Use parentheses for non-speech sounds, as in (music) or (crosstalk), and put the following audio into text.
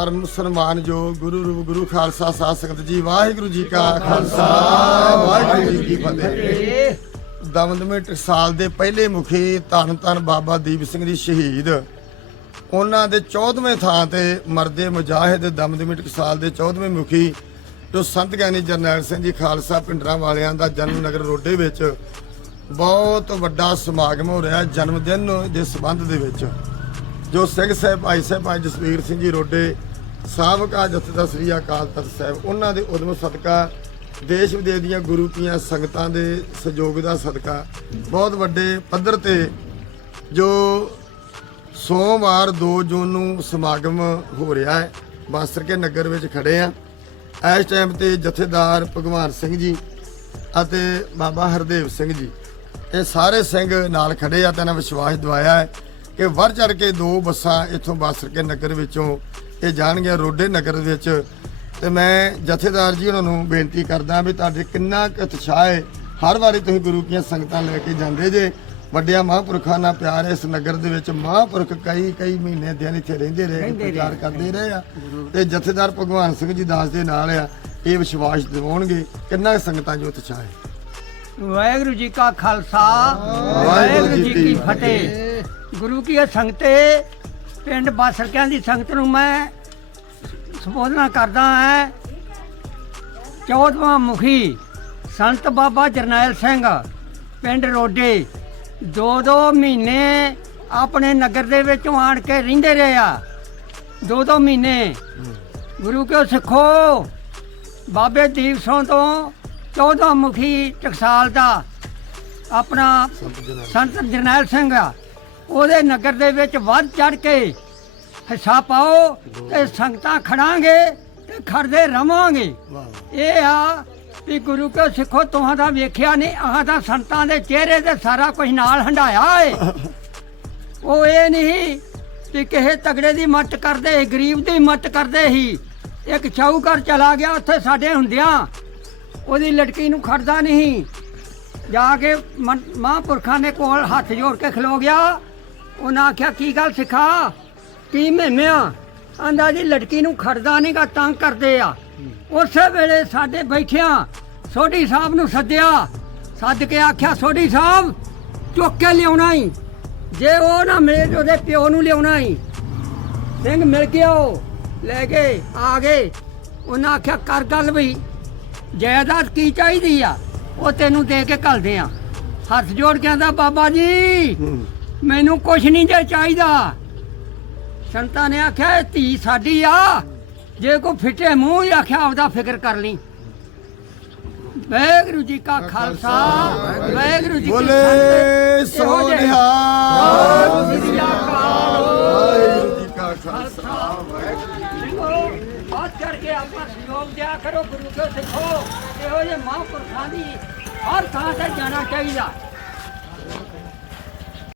ਪਰਮ ਸਨਮਾਨਯੋਗ ਗੁਰੂ ਰੂਪ, ਗੁਰੂ ਖਾਲਸਾ, ਸਾਧ ਸੰਗਤ ਜੀ, ਵਾਹਿਗੁਰੂ ਜੀ ਕਾ ਖਾਲਸਾ, ਵਾਹਿਗੁਰੂ ਜੀ ਕੀ ਫਤਿਹ। ਦਮਦਮੇ ਟਕਸਾਲ ਦੇ ਪਹਿਲੇ ਮੁਖੀ ਧੰਨ ਧੰਨ ਬਾਬਾ ਦੀਪ ਸਿੰਘ ਜੀ ਸ਼ਹੀਦ। ਉਹਨਾਂ ਦੇ 14ਵੇਂ ਥਾਂ ਤੇ ਮਰਦੇ ਮੁਜਾਹਿਦ ਦਮਦਮੇ ਟਕਸਾਲ ਦੇ 14ਵੇਂ ਮੁਖੀ ਜੋ ਸੰਤ ਗਿਆਨੀ ਜਰਨੈਲ ਸਿੰਘ ਜੀ ਖਾਲਸਾ ਪਿੰਡਰਾਂ ਵਾਲਿਆਂ ਦਾ ਜਨਮ ਨਗਰ ਰੋਡੇ ਵਿੱਚ ਬਹੁਤ ਵੱਡਾ ਸਮਾਗਮ ਹੋ ਰਿਹਾ ਜਨਮ ਦਿਨ ਦੇ ਸੰਬੰਧ ਦੇ ਵਿੱਚ। ਜੋ ਸਿੰਘ ਸਾਹਿਬ, ਭਾਈ ਸਾਹਿਬ, ਭਾਈ ਜਸਵੀਰ ਸਿੰਘ ਜੀ ਰੋਡੇ ਸਾਬਕਾ ਜਥੇਦਾਰ ਸ੍ਰੀ ਅਕਾਲ ਤਖਤ ਸਾਹਿਬ, ਉਹਨਾਂ ਦੇ ਉਦਮ ਸਦਕਾ, ਦੇਸ਼ ਵਿਦੇਸ਼ ਦੀਆਂ ਗੁਰੂ ਕੀਆਂ ਸੰਗਤਾਂ ਦੇ ਸਹਿਯੋਗ ਦਾ ਸਦਕਾ, ਬਹੁਤ ਵੱਡੇ ਪੱਧਰ ਤੇ ਜੋ ਸੋਮਵਾਰ 2 ਜੂਨ ਨੂੰ ਸਮਾਗਮ ਹੋ ਰਿਹਾ ਹੈ ਬਾਸਰ ਕੇ ਨਗਰ ਵਿੱਚ ਖੜੇ ਆ ਇਸ ਟਾਈਮ ਤੇ ਜਥੇਦਾਰ ਭਗਵਾਨ ਸਿੰਘ ਜੀ ਅਤੇ ਬਾਬਾ ਹਰਦੇਵ ਸਿੰਘ ਜੀ, ਇਹ ਸਾਰੇ ਸਿੰਘ ਨਾਲ ਖੜੇ ਆ, ਤੇ ਇਹਨਾਂ ਵਿਸ਼ਵਾਸ ਦਿਵਾਇਆ ਹੈ ਕਿ ਵਰ ਚੜ ਕੇ ਦੋ ਬੱਸਾਂ ਇੱਥੋਂ ਬਾਸਰ ਕੇ ਨਗਰ ਵਿੱਚੋਂ ਇਹ ਜਾਣਗੀਆਂ ਰੋਡੇ ਨਗਰ ਵਿੱਚ। ਤੇ ਮੈਂ ਜਥੇਦਾਰ ਜੀ ਉਹਨਾਂ ਨੂੰ ਬੇਨਤੀ ਕਰਦਾ ਵੀ ਤੁਹਾਡੇ ਕਿੰਨਾ ਕੁ ਉਤਸ਼ਾਹ ਹੈ। ਹਰ ਵਾਰੀ ਤੁਸੀਂ ਗੁਰੂ ਕੀਆਂ ਸੰਗਤਾਂ ਲੈ ਕੇ ਜਾਂਦੇ ਜੇ। ਵੱਡਿਆਂ ਮਹਾਂਪੁਰਖਾਂ ਨਾਲ ਪਿਆਰ ਇਸ ਨਗਰ ਦੇ ਵਿੱਚ ਮਹਾਂਪੁਰਖ ਕਈ ਕਈ ਮਹੀਨੇ ਦਿਨ ਇੱਥੇ ਰਹਿੰਦੇ ਰਹੇ ਪ੍ਰਚਾਰ ਕਰਦੇ ਰਹੇ ਆ। ਤੇ ਜਥੇਦਾਰ ਭਗਵਾਨ ਸਿੰਘ ਜੀ ਦਾਸ ਦੇ ਨਾਲ ਆ। ਇਹ ਵਿਸ਼ਵਾਸ ਦਿਵਾਉਣਗੇ। ਕਿੰਨਾ ਸੰਗਤਾਂ ਜੋ ਉਤਸ਼ਾਹ ਹੈ। ਵਾਹਿਗੁਰੂ ਜੀ ਕਾ ਖਾਲਸਾ। ਵਾਹਿਗੁਰੂ ਜੀ ਕੀ ਫਤਿਹ। ਗੁਰੂ ਕੀ ਸੰਗਤੇ ਪਿੰਡ ਬਾਸਰਕਿਆਂ ਦੀ ਸੰਗਤ ਨੂੰ ਮੈਂ ਸੰਬੋਧਨਾ ਕਰਦਾ ਹਾਂ। ਚੌਦਵਾਂ ਮੁਖੀ ਸੰਤ ਬਾਬਾ ਜਰਨੈਲ ਸਿੰਘ ਪਿੰਡ ਰੋਡੇ। ਦੋ ਦੋ ਮਹੀਨੇ ਆਪਣੇ ਨਗਰ ਦੇ ਵਿੱਚ ਆਣ ਕੇ ਰਹਿੰਦੇ ਰਹੇ ਆ। ਦੋ ਦੋ ਮਹੀਨੇ। ਗੁਰੂ ਕਿਉ ਸਿੱਖੋ? ਬਾਬੇ ਦੀਪ ਸਿੰਘ ਤੋਂ 14 ਮੁਖੀ ਟਕਸਾਲ ਦਾ ਆਪਣਾ ਸੰਤ ਜਰਨੈਲ। ਸਿੰਘ ਆ। ਉਹਦੇ ਨਗਰ ਦੇ ਵਿੱਚ ਵੱਧ ਚੜ ਕੇ ਹਿੱਸਾ ਪਾਓ ਤੇ ਸੰਗਤਾਂ ਖੜਾਂਗੇ ਤੇ ਖੜਦੇ ਰਵਾਂਗੇ। ਇਹ ਆ ਵੀ ਗੁਰੂ ਕੋ ਸਿੱਖੋ ਤੁਹਾਂ ਦਾ ਵੇਖਿਆ ਨਹੀਂ ਆਹ ਤਾਂ ਸੰਤਾਂ ਦੇ ਚਿਹਰੇ ਤੇ ਸਾਰਾ ਕੁਝ ਨਾਲ ਹੰਡਾਇਆ ਏ। (laughs) ਉਹ ਇਹ ਨਹੀਂ ਕਿ ਕਿਸੇ ਤਗੜੇ ਦੀ ਮੱਤ ਕਰਦੇ ਗਰੀਬ ਦੀ ਮੱਤ ਕਰਦੇ ਸੀ ਇੱਕ ਚੌਕਰ ਚਲਾ ਗਿਆ ਉੱਥੇ ਸਾਡੇ ਹੁੰਦਿਆਂ ਉਹਦੀ ਲੜਕੀ ਨੂੰ ਖੜਦਾ ਨਹੀਂ। ਜਾ ਕੇ ਮਹਾਂਪੁਰਖਾਂ ਦੇ ਕੋਲ ਹੱਥ ਜੋੜ ਕੇ ਖਲੋ ਗਿਆ। ਉਹਨਾਂ ਆਖਿਆ ਕੀ ਗੱਲ ਸਿਖਾ? ਕੀ ਮਹਿਮਿਆ ਆਂਦਾ ਜੀ ਲੜਕੀ ਨੂੰ ਖੜਦਾ ਨਹੀਂਗਾ ਤੰਗ ਕਰਦੇ ਆ। ਉਸੇ ਵੇਲੇ ਸਾਡੇ ਬੈਠਿਆਂ ਸੋਢੀ ਸਾਹਿਬ ਨੂੰ ਸੱਦਿਆ। ਸੱਦ ਕੇ ਆਖਿਆ ਸੋਢੀ ਸਾਹਿਬ ਚੁੱਕ ਕੇ ਲਿਆਉਣਾ ਹੀ ਜੇ ਉਹ ਨਾ ਮਿਲੇ ਤੇ ਉਹਦੇ ਪਿਓ ਨੂੰ ਲਿਆਉਣਾ ਹੀ ਸਿੰਘ ਮਿਲ ਗਿਆ ਉਹ ਲੈ ਗਏ ਆ ਗਏ। ਉਹਨਾਂ ਆਖਿਆ ਕਰ ਗੱਲ ਵੀ ਜਾਇਦਾਦ ਕੀ ਚਾਹੀਦੀ ਆ? ਉਹ ਤੈਨੂੰ ਦੇ ਕੇ ਘੱਲਦੇ ਆ। ਹੱਥ ਜੋੜ ਕੇ ਆਂਦਾ ਬਾਬਾ ਜੀ ਮੈਨੂੰ ਕੁਛ ਨਹੀਂ ਜੇ ਚਾਹੀਦਾ। ਸੰਤਾਂ ਨੇ ਆਖਿਆ ਇਹ ਧੀ ਸਾਡੀ ਆ। ਜੇ ਕੋ ਫਿੱਟੇ ਮੂੰਹ ਹੀ ਆਖਿਆ ਆਪਦਾ ਫਿਕਰ ਕਰ ਲਈ। ਵਾਹਿਗੁਰੂ ਜੀ ਕਾ ਖਾਲਸਾ ਵਾਹਿਗੁਰੂ ਜੀ ਕੀ ਬੋਲੇ ਸੋ ਨਿਹਾਲ। ਵਾਹਿਗੁਰੂ ਜੀ ਕਾ ਖਾਲਸਾ। ਸਿੰਘੋ ਬਾਤ ਕਰਕੇ ਆਪਾਂ ਸਹਿਯੋਗ ਦਿਆ ਕਰੋ ਗੁਰੂ ਕੇ ਸਿੱਖੋ। ਇਹੋ ਜਿਹੇ ਮਹਾਂਪੁਰਖਾਂ ਦੀ ਹਰ ਥਾਂ ਤੇ ਜਾਣਾ ਚਾਹੀਦਾ।